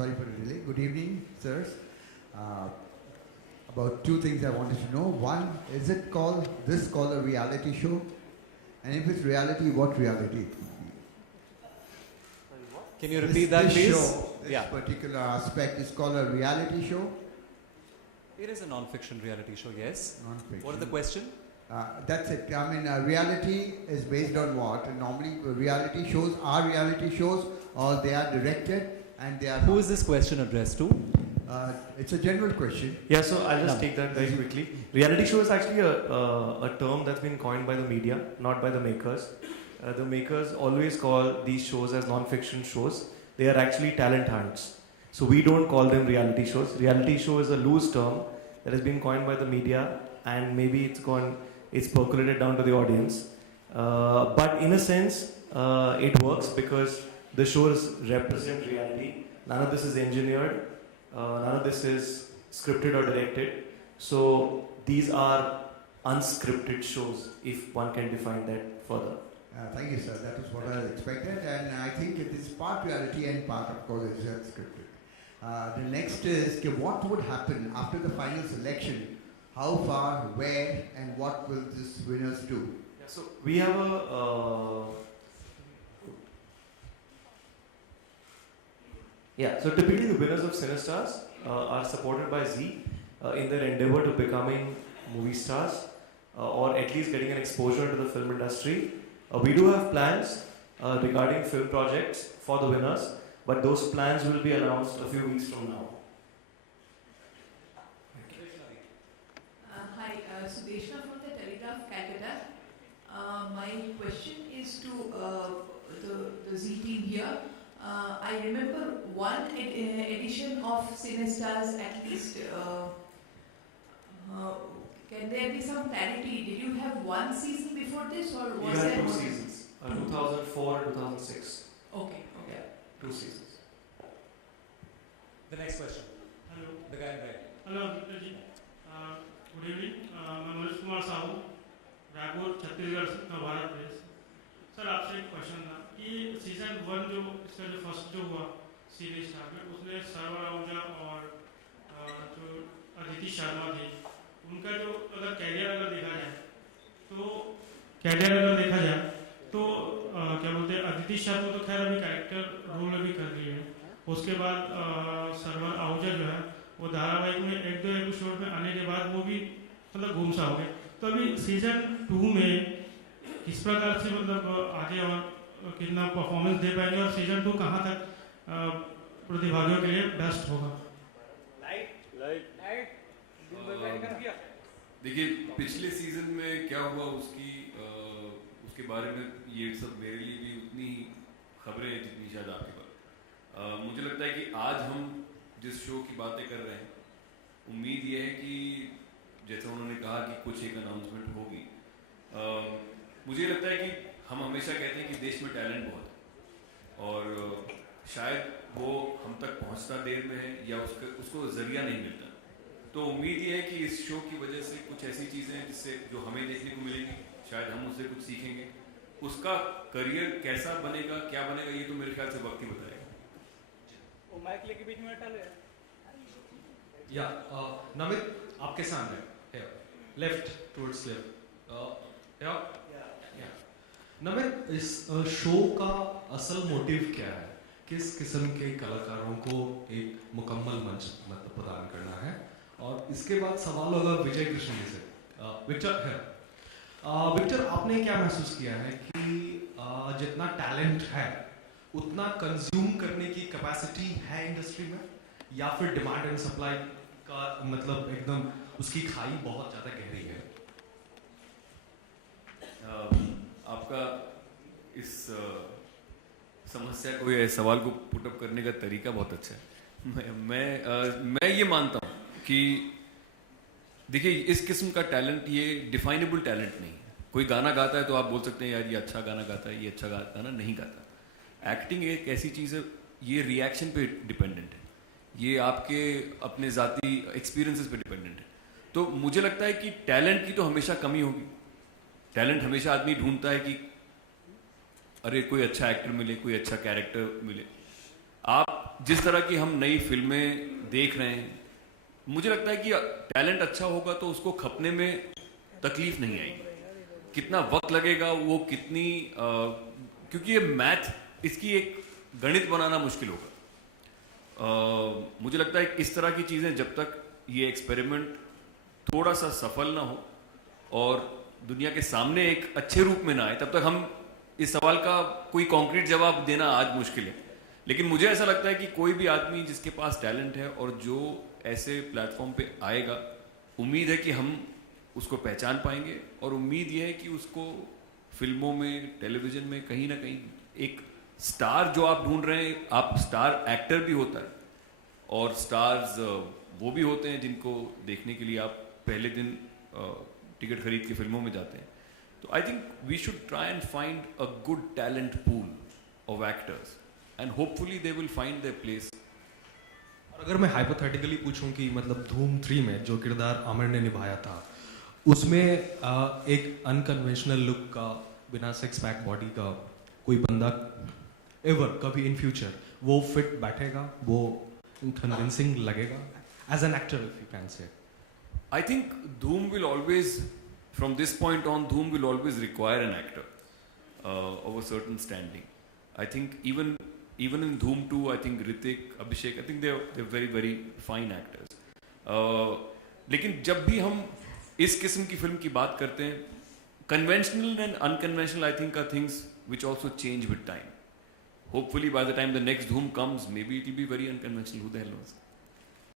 Sorry for the delay. Good evening, sirs. About two things I wanted to know. One, is this called a reality show? And if it's reality, what reality? Can you repeat that, please? This particular aspect is called a reality show? It is a non-fiction reality show, yes. Non-fiction. What is the question? That's it. I mean, reality is based on what? And normally, reality shows are reality shows, or they are directed and they are. Who is this question addressed to? It's a general question. Yeah, so I'll just take that very quickly. Reality show is actually a term that's been coined by the media, not by the makers. The makers always call these shows as non-fiction shows. They are actually talent hunts. So we don't call them reality shows. Reality show is a loose term that has been coined by the media, and maybe it's percolated down to the audience. But in a sense, it works because the shows represent reality. None of this is engineered. None of this is scripted or directed. So these are unscripted shows, if one can define that further. Thank you, sir. That was what I expected, and I think it is part reality and part, of course, is unscripted. The next is, what would happen after the final selection? How far, where, and what will these winners do? Yeah, so we have a so typically the winners of Cinestars are supported by Zee in their endeavor to becoming movie stars or at least getting an exposure to the film industry. We do have plans regarding film projects for the winners, but those plans will be announced a few weeks from now. Hi, Sudeshna from the Telegraph, Calcutta. My question is to the Zee team here. I remember one edition of Cinestars at least. Can there be some clarity? Did you have one season before this, or was there 2 seasons? 2004 and 2006. Okay. Yeah, 2 seasons. The next question. Hello. The guy in red. Hello, Abdul ji. Good evening. मैं मनोज कुमार साहू, रायपुर, छत्तीसगढ़ से, भारत देश। Sir आपसे एक question था कि season 1 जो इसका जो फर्स्ट जो हुआ सीरीज स्टार में, उसमें सर्वर आहूजा और जो अदिति शर्मा थी, उनका जो अगर कैरियर देखा जाए तो क्या बोलते हैं, अदिति शर्मा तो खैर अभी कैरेक्टर रोल अभी कर रही है। उसके बाद सर्वर आहूजा जो है वो धारावाहिक में 1-2 एपिसोड में आने के बाद वो भी मतलब गुमसा हो गए। तो अभी सीजन 2 में किस प्रकार से मतलब आगे और कितना परफॉर्मेंस दे पाएंगे, और सीजन 2 कहाँ तक प्रतिभागियों के लिए बेस्ट होगा? देखिए, पिछले सीजन में क्या हुआ उसके बारे में ये सब मेरे लिए भी उतनी खबरें हैं जितनी शायद आपके पास। मुझे लगता है कि आज हम जिस शो की बातें कर रहे हैं, उम्मीद ये है कि जैसा उन्होंने कहा कि कुछ एक अनाउंसमेंट होगी। मुझे लगता है कि हम हमेशा कहते हैं कि देश में टैलेंट बहुत है और शायद वो हम तक पहुंचता देर में है या उसको जरिया नहीं मिलता। तो उम्मीद ये है कि इस शो की वजह से कुछ ऐसी चीज़ें हैं जिससे जो हमें देखने को मिलेंगी, शायद हम उससे कुछ सीखेंगे। उसका करियर कैसा बनेगा, क्या बनेगा, ये तो मेरे ख्याल से वक्त ही बताएगा। वो माइक लेके बीच में हटा ले। या नमित आपके सामने लेफ्ट टुवर्ड्स लेफ्ट। नमित, इस शो का असल मोटिव क्या है? किस किस्म के कलाकारों को एक मुकम्मल मंच मतलब प्रदान करना है? और इसके बाद सवाल होगा विजय कृष्ण जी से। विक्टर, आपने क्या महसूस किया है कि जितना टैलेंट है उतना कंज्यूम करने की कैपेसिटी है इंडस्ट्री में, या फिर डिमांड एंड सप्लाई का मतलब एकदम उसकी खाई बहुत ज़्यादा गहरी है? आपका इस समस्या को या सवाल को पुटअप करने का तरीका बहुत अच्छा है। मैं ये मानता हूँ कि देखिए, इस किस्म का टैलेंट ये डिफाइनेबल टैलेंट नहीं है। कोई गाना गाता है तो आप बोल सकते हैं यार ये अच्छा गाना गाता है, ये अच्छा गाना नहीं गाता। एक्टिंग एक ऐसी चीज़ है, ये रिएक्शन पे डिपेंडेंट है, ये आपके अपने ज़ाती एक्सपीरियंसेस पे डिपेंडेंट है। तो मुझे लगता है कि टैलेंट की तो हमेशा कमी होगी। टैलेंट हमेशा आदमी ढूंढता है कि अरे कोई अच्छा एक्टर मिले, कोई अच्छा कैरेक्टर मिले। आप जिस तरह की हम नई फिल्में देख रहे हैं, मुझे लगता है कि टैलेंट अच्छा होगा तो उसको खपने में तकलीफ नहीं आएगी। कितना वक्त लगेगा, वो कितनी क्योंकि ये मैथ, इसकी एक गणित बनाना मुश्किल होगा। मुझे लगता है कि इस तरह की चीज़ें जब तक ये एक्सपेरिमेंट थोड़ा सा सफल ना हो और दुनिया के सामने एक अच्छे रूप में ना आए, तब तक हम इस सवाल का कोई कॉन्क्रीट जवाब देना आज मुश्किल है। लेकिन मुझे ऐसा लगता है कि कोई भी आदमी जिसके पास टैलेंट है और जो ऐसे प्लेटफॉर्म पे आएगा, उम्मीद है कि हम उसको पहचान पाएंगे और उम्मीद यह है कि उसको फिल्मों में, टेलीविज़न में कहीं ना कहीं एक स्टार जो आप ढूंढ रहे हैं, आप स्टार एक्टर भी होता है और स्टार्स वो भी होते हैं जिनको देखने के लिए आप पहले दिन टिकट खरीद के फिल्मों में जाते हैं। तो I think we should try and find a good talent pool of actors and hopefully they will find their place. और अगर मैं हाइपोथेटिकली पूछूं कि मतलब धूम 3 में जो किरदार आमिर ने निभाया था, उसमें एक अनकन्वेंशनल लुक का, बिना सिक्स पैक बॉडी का कोई बंदा एवर कभी इन फ्यूचर वो फिट बैठेगा, वो कन्विंसिंग लगेगा as an actor, if you can say? I think Dhoom will always, from this point on, Dhoom will always require an actor of a certain standing. I think even in Dhoom 2, I think Hrithik, Abhishek, I think they're very very fine actors. लेकिन जब भी हम इस किस्म की film की बात करते हैं, conventional and unconventional, I think, are things which also change with time. Hopefully, by the time the next Dhoom comes, maybe it will be very unconventional. Who the hell knows?